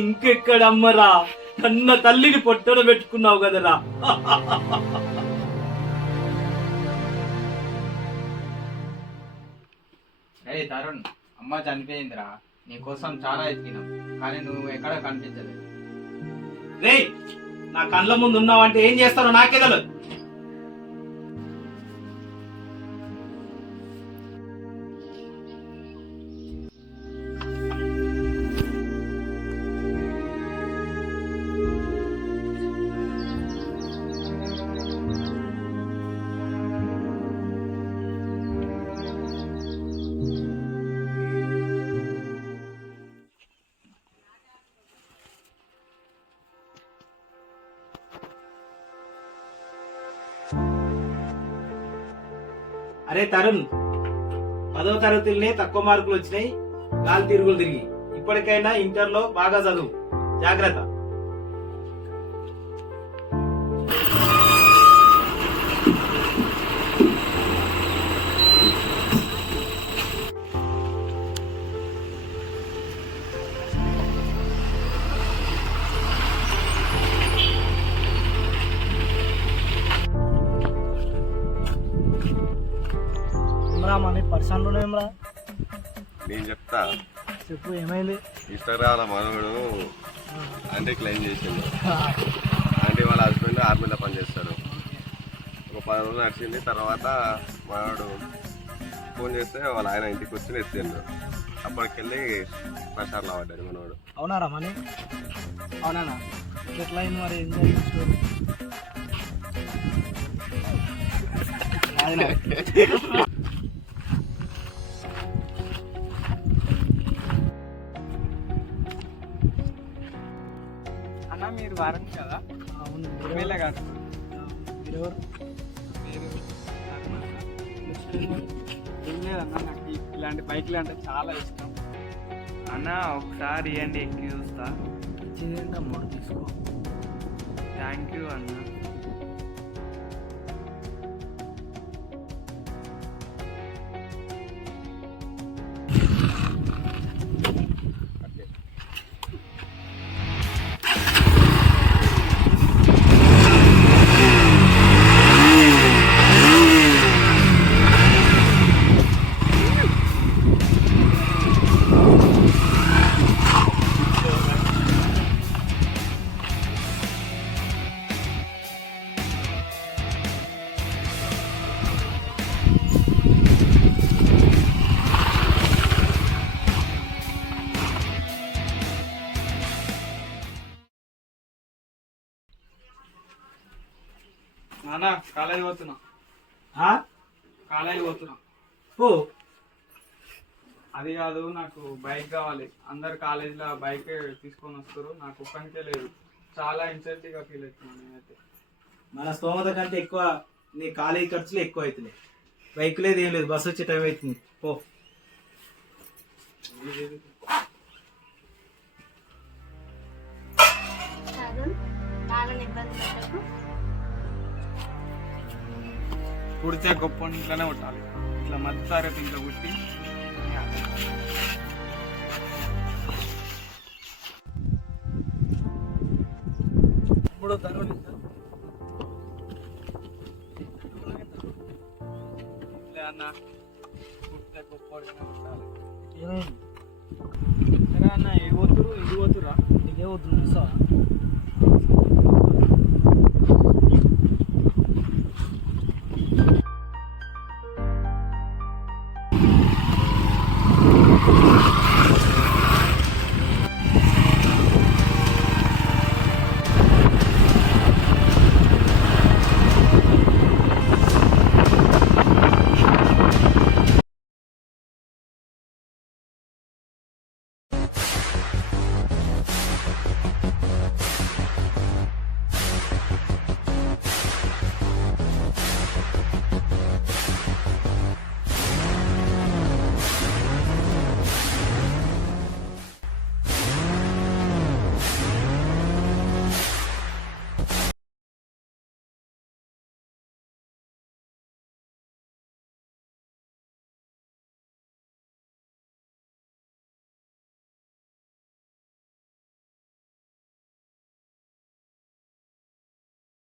ఇంకెక్కడమ్మరా, కన్న తల్లిని పొట్టన పెట్టుకున్నావు కదరా. అరే తరుణ్, అమ్మ చనిపోయిందిరా. నీకోసం చాలా ఎతికినాం, కానీ నువ్వు ఎక్కడ కనిపించలేదు. రే, నా కళ్ళ ముందు ఉన్నావంటే ఏం చేస్తారో నాకే తెలియదు. అరే తరుణ్, 10వ తరగతిలోనే తక్కువ మార్కులు వచ్చినాయి, గాలి తిరుగులు తిరిగి. ఇప్పటికైనా ఇంటర్లో బాగా చదువు, జాగ్రత్త. మన పర్సన్లు ఏమరా? నేను చెప్తా, చెప్పు ఏమైంది? ఇన్స్టాగ్రామ్ మనోడు అంటే క్లెయిమ్ చేసిండు. అంటే వాళ్ళ హస్బెండ్ ఆర్మీలో పనిచేస్తాడు. ఒక 10 రోజులు నడిచింది. తర్వాత మనోడు ఫోన్ చేస్తే వాళ్ళ ఆయన ఇంటికి వచ్చి ఎత్తిండు. అప్పటికెళ్ళి ప్రచారంలో పడ్డాడు మనోడు. అవునారా మనీ? అవునా? ఎట్లా అయింది మరి? ఏం జరిగింది స్టోరీ? అన్న మీరు వారం కదా? అవును. ఎమ్మెల్యే కాదు. మీరెవరు? ఏం లేదన్న, నాకు ఇలాంటి బైక్లు అంటే చాలా ఇష్టం. అన్న ఒకసారి ఇవ్వండి, ఎక్కి చూస్తా. ఇచ్చింది అమ్మడు, తీసుకో. థ్యాంక్ యూ అన్న. నాన్న కాలేజీ పోతున్నా. ఆ? కాలేజీ పోతున్నా. ఓ, అది కాదు, నాకు బైక్ కావాలి. అందరు కాలేజీలో బైక్ తీసుకొని వస్తారు, నాకు ఒక్కనికే లేదు. చాలా ఇన్సల్టీగా ఫీల్ అవుతున్నాను నేనైతే. మన స్తోమత కంటే ఎక్కువ నీ కాలేజీ ఖర్చులు ఎక్కువ అవుతున్నాయి. బైక్ లేదు, ఏం లేదు, బస్సు వచ్చే టైం అవుతుంది. ఓ, పుడితే గొప్ప ఇంట్లోనే ఉండాలి. ఇట్లా మధ్య తరగతి ఇంట్లో పుట్టి ఇప్పుడు తరుణ్ అన్న, పుడితే గొప్ప ఉండాలి. ఏమైంది? సరే అన్న, ఏ పోతురు ఇది పోతురా? నీకే వద్దు,